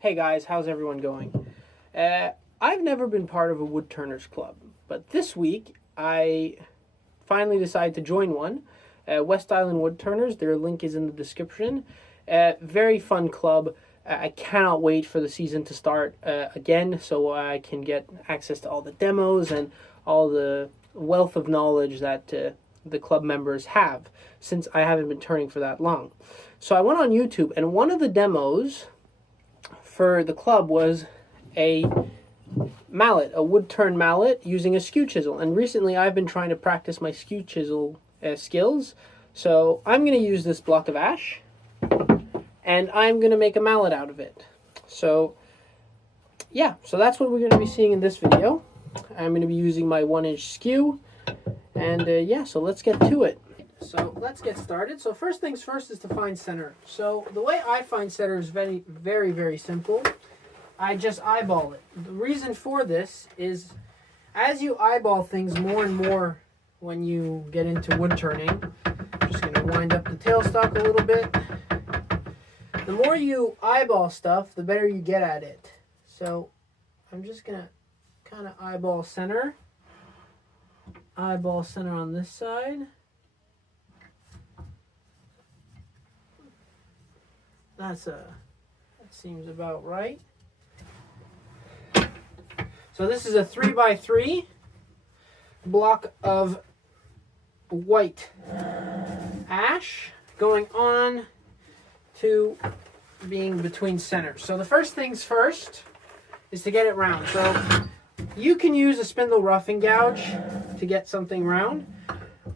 Hey guys, how's everyone going? I've never been part of a woodturners club, but this week I finally decided to join one. West Island Woodturners, their link is in the description. Very fun club. I cannot wait for the season to start again so I can get access to all the demos and all the wealth of knowledge that the club members have, since I haven't been turning for that long. So I went on YouTube, and one of the demos for the club was a mallet, a wood turn mallet using a skew chisel. And recently I've been trying to practice my skew chisel skills. So I'm going to use this block of ash and I'm going to make a mallet out of it. So yeah, so that's what we're going to be seeing in this video. I'm going to be using my 1-inch skew, and yeah, so let's get to it. So let's get started. So first things first is to find center. So the way I find center is very simple. I just eyeball it. The reason for this is as you eyeball things more and more when you get into wood turning, I'm just going to wind up the tailstock a little bit. The more you eyeball stuff, the better you get at it. So I'm just going to kind of eyeball center on this side. That seems about right. So this is a 3x3 block of white ash going on to being between centers. So the first things first is to get it round. So you can use a spindle roughing gouge to get something round.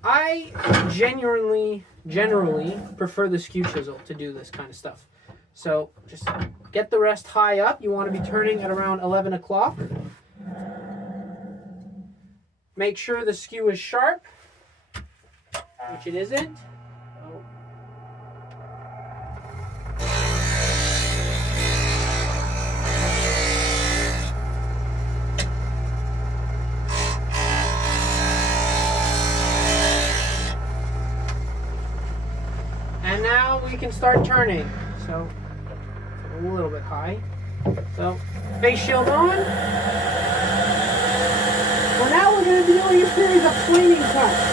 I generally prefer the skew chisel to do this kind of stuff. So just get the rest high up. You want to be turning at around 11 o'clock. Make sure the skew is sharp, which it isn't. And now we can start turning. So a little bit high. So face shield on. Well, now we're going to be doing a series of planing cuts.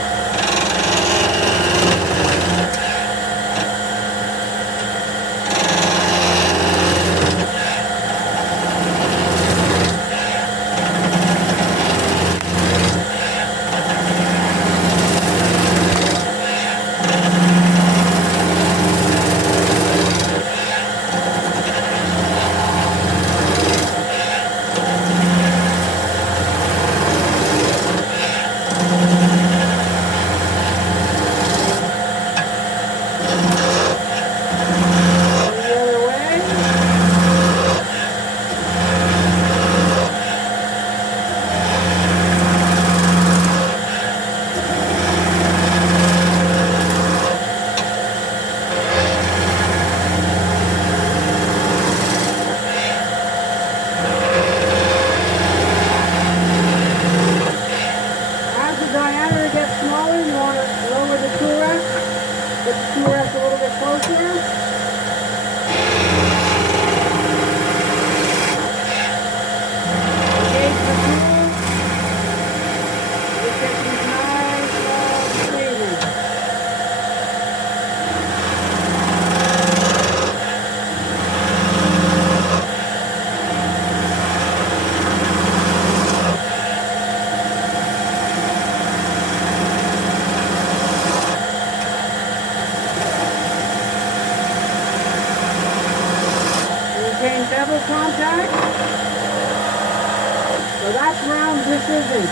Bevel contact. So that's round, this isn't.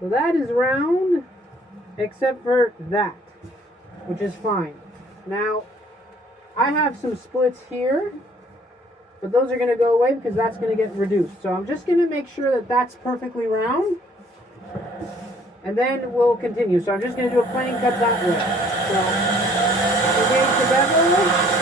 So that is round, except for that, which is fine. Now, I have some splits here, but those are going to go away because that's going to get reduced. So I'm just going to make sure that that's perfectly round, and then we'll continue. So I'm just going to do a planing cut that way. So engage the bevel.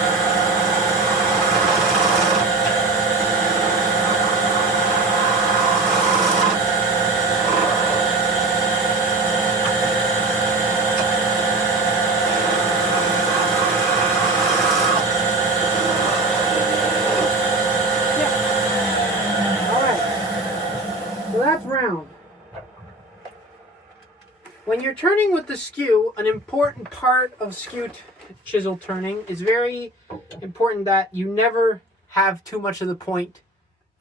when you're turning with the skew, an important part of skew chisel turning is very important that you never have too much of the point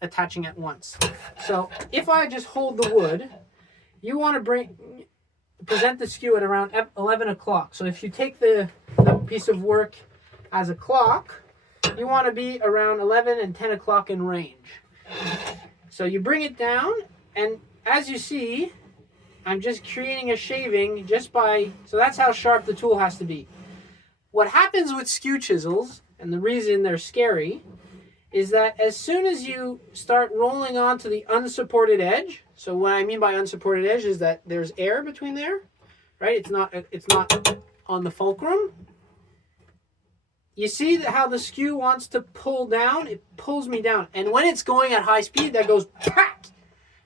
attaching at once. So if I just hold the wood, you want to present the skew at around 11 o'clock. So if you take the piece of work as a clock, you want to be around 11 and 10 o'clock in range. So you bring it down, and as you see, I'm just creating a shaving so that's how sharp the tool has to be. What happens with skew chisels, and the reason they're scary, is that as soon as you start rolling onto the unsupported edge, so what I mean by unsupported edge is that there's air between there, right? It's not on the fulcrum. You see how the skew wants to pull down? It pulls me down. And when it's going at high speed, that goes pack!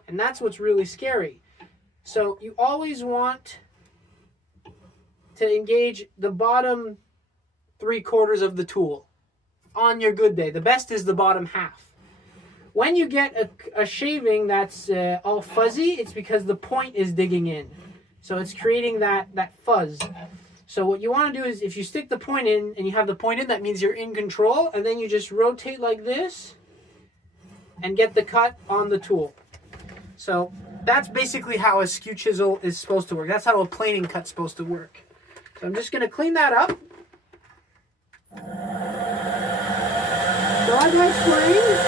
And that's what's really scary. So you always want to engage the bottom 3/4 of the tool on your good day. The best is the bottom half. When you get a shaving that's all fuzzy, it's because the point is digging in. So it's creating that fuzz. So what you want to do is, if you stick the point in and you have the point in, that means you're in control, and then you just rotate like this and get the cut on the tool. So that's basically how a skew chisel is supposed to work. That's how a planing cut's supposed to work. So I'm just going to clean that up. So as I explained,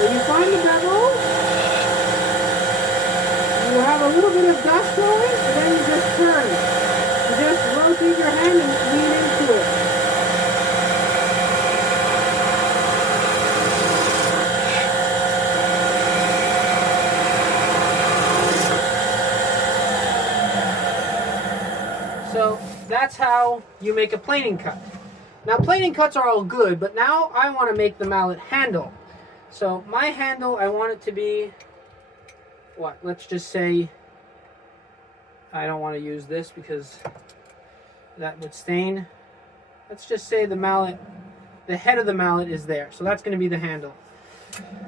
when you find the bevel, you have a little bit of dust going, and then you just turn. You just rotate your hand and lean into it. So that's how you make a planing cut. Now planing cuts are all good, but now I want to make the mallet handle. So my handle, I want it to be, let's just say, I don't want to use this because that would stain. Let's just say the head of the mallet is there. So that's going to be the handle.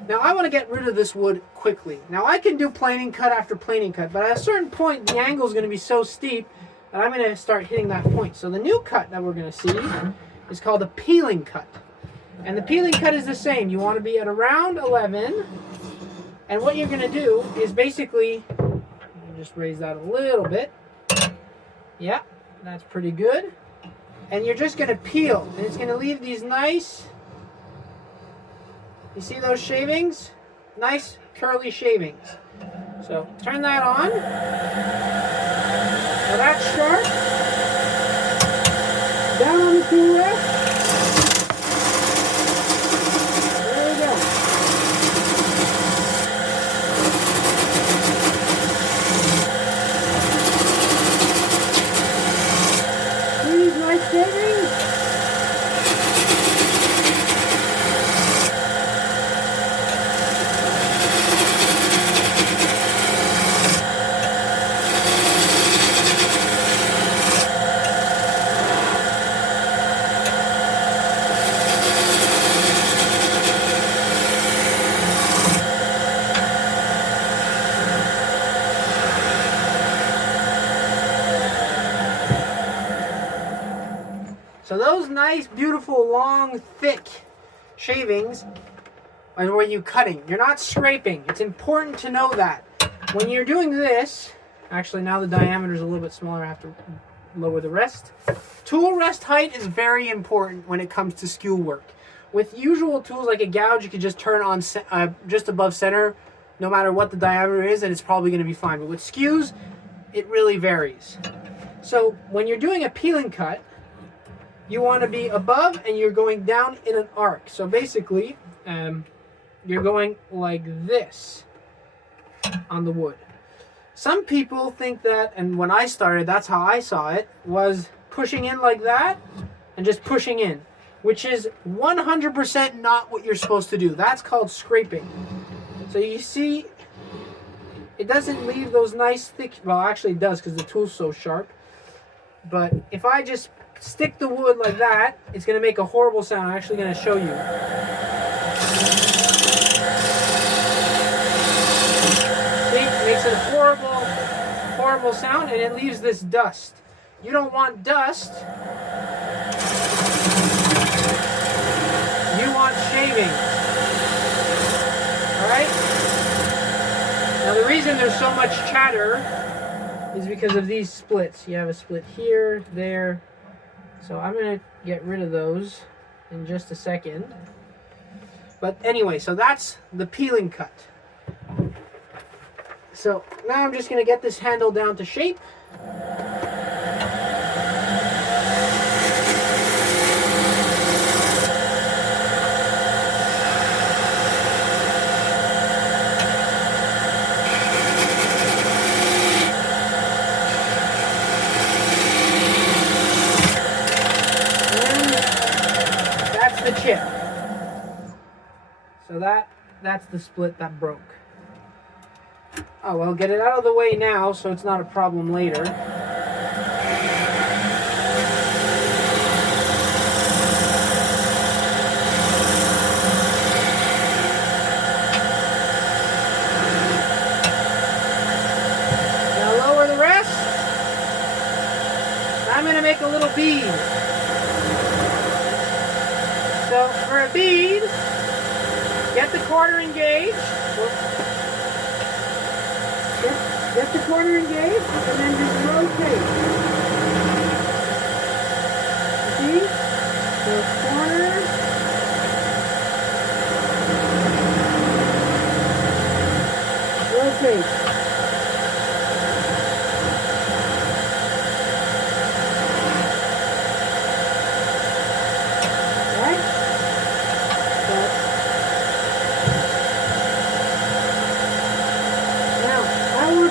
Now I want to get rid of this wood quickly. Now I can do planing cut after planing cut, but at a certain point the angle is going to be so steep that I'm going to start hitting that point. So the new cut that we're going to see is called a peeling cut. And the peeling cut is the same. You want to be at around 11. And what you're going to do is basically, just raise that a little bit. Yeah, that's pretty good. And you're just going to peel. And it's going to leave these nice, you see those shavings? Nice curly shavings. So turn that on. Now that's sharp. Down on the tool rest. There we go. See these nice shavings? So those nice, beautiful, long, thick shavings are where you're cutting. You're not scraping. It's important to know that. When you're doing this, actually now the diameter is a little bit smaller, I have to lower the rest. Tool rest height is very important when it comes to skew work. With usual tools like a gouge, you can just turn on just above center, no matter what the diameter is, and it's probably going to be fine. But with skews, it really varies. So when you're doing a peeling cut, you want to be above and you're going down in an arc. So basically, you're going like this on the wood. Some people think that, and when I started, that's how I saw it, was pushing in like that and just pushing in, which is 100% not what you're supposed to do. That's called scraping. So you see, it doesn't leave those nice thick, well actually it does because the tool's so sharp. But if I just stick the wood like that, it's going to make a horrible sound. I'm actually going to show you. horrible, horrible sound, and it leaves this dust. You don't want dust. You want shavings. Alright? Now the reason there's so much chatter is because of these splits. You have a split here, there. So I'm going to get rid of those in just a second. But anyway, so that's the peeling cut. So now I'm just going to get this handle down to shape. Chip. So that's the split that broke. Oh well, get it out of the way now so it's not a problem later. Now lower the rest. I'm going to make a little bead. So for a bead, get the quartering gauge. Get the quartering gauge and then just rotate. See? So corner. Rotate.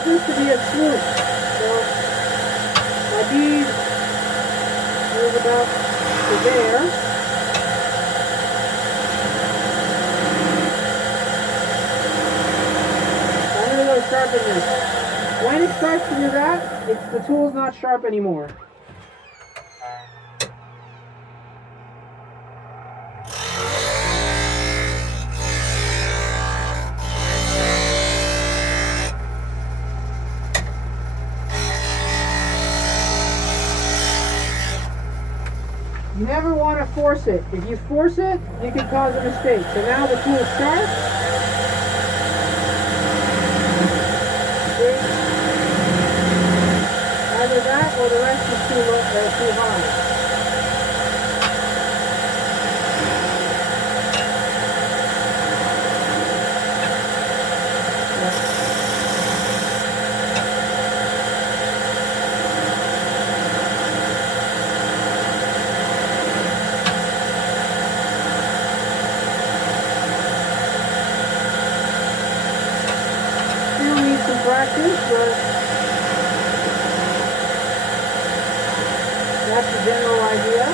This to be a swoop. So my bead is about to there. So I'm going to go sharpen this. When it starts to do that, the tool's not sharp anymore. You never want to force it. If you force it, you can cause a mistake. So now the tool is sharp. See? Either that or the rest is too high. Practice, but that's the general idea.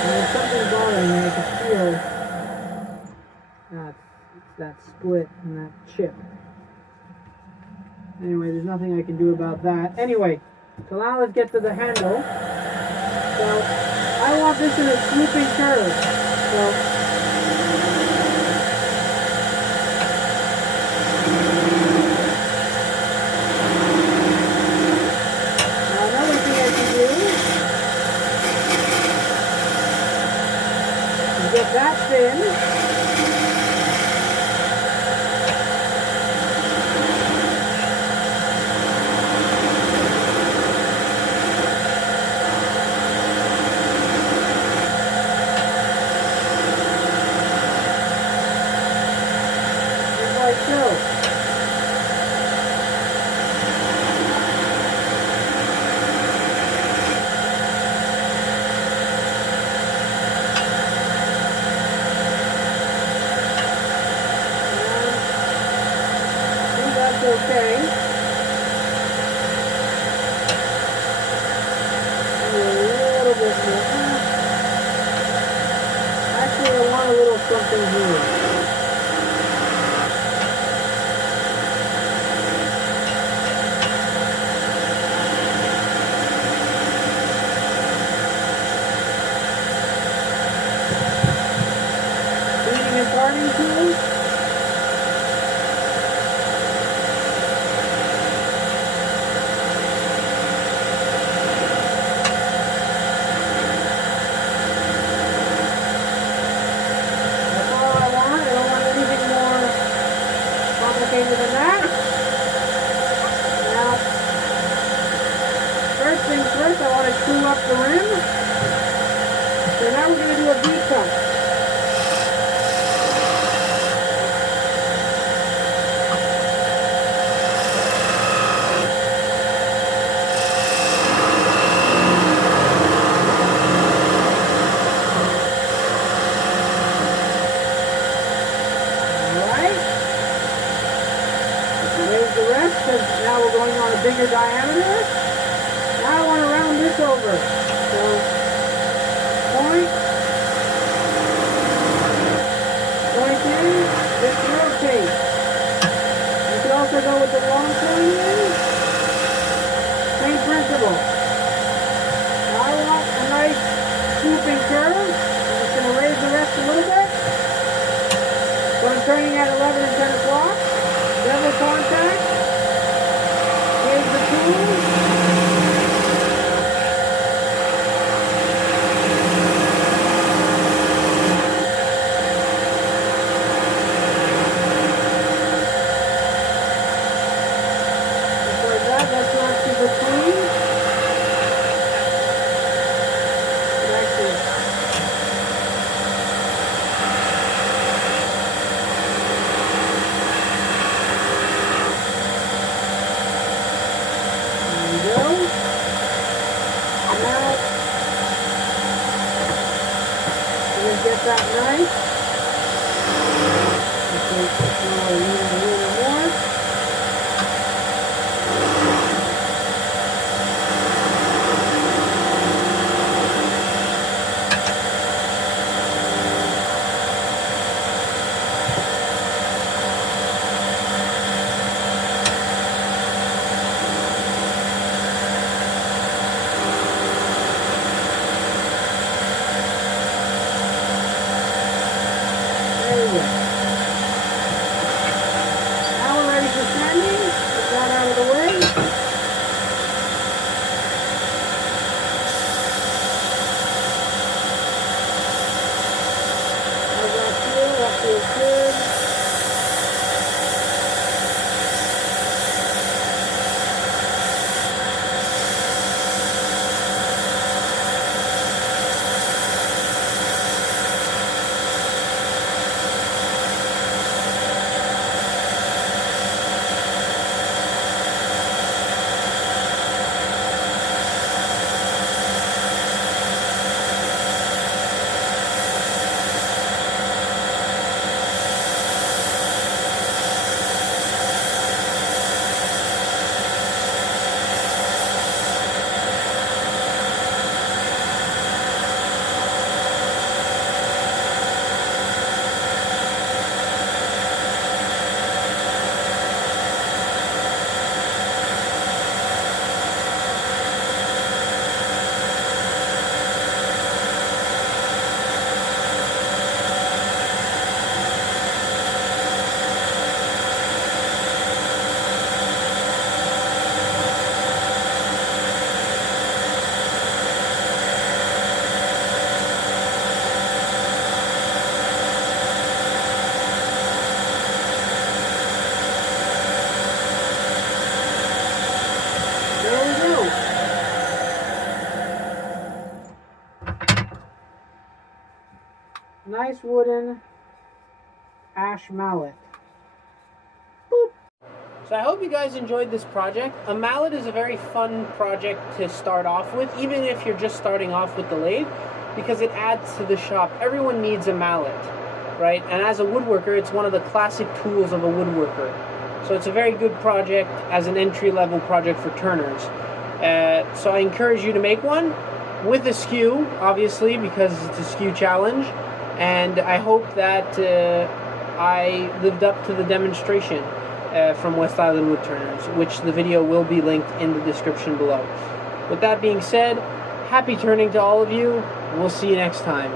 And there's something bothering me. I can feel that split and that chip. Anyway, there's nothing I can do about that. Anyway, so now let's get to the handle. So I want this in a swooping curve. So get that thin. Just like so. Okay. Maybe a little bit more. Actually, I want a little something here. Feeding because now we're going on a bigger diameter. Now I want to round this over. So, point in, just rotate. You can also go with the long point in. Same principle. Now I want a nice swooping curve. I'm just going to raise the rest a little bit. So I'm turning at 11 and 10 o'clock. Level contact. Here's the tool. That's not super clean. There we go. Now, we're going to get that nice. A little more. Now we're ready for sanding. Get that out of the way. How's that feel? That feels good. Nice wooden ash mallet. Boop. So I hope you guys enjoyed this project. A mallet is a very fun project to start off with, even if you're just starting off with the lathe, because it adds to the shop. Everyone needs a mallet, right? And as a woodworker, it's one of the classic tools of a woodworker. So it's a very good project as an entry-level project for turners. So I encourage you to make one with a skew, obviously, because it's a skew challenge. And I hope that I lived up to the demonstration from West Island Woodturners, which the video will be linked in the description below. With that being said, happy turning to all of you, and we'll see you next time.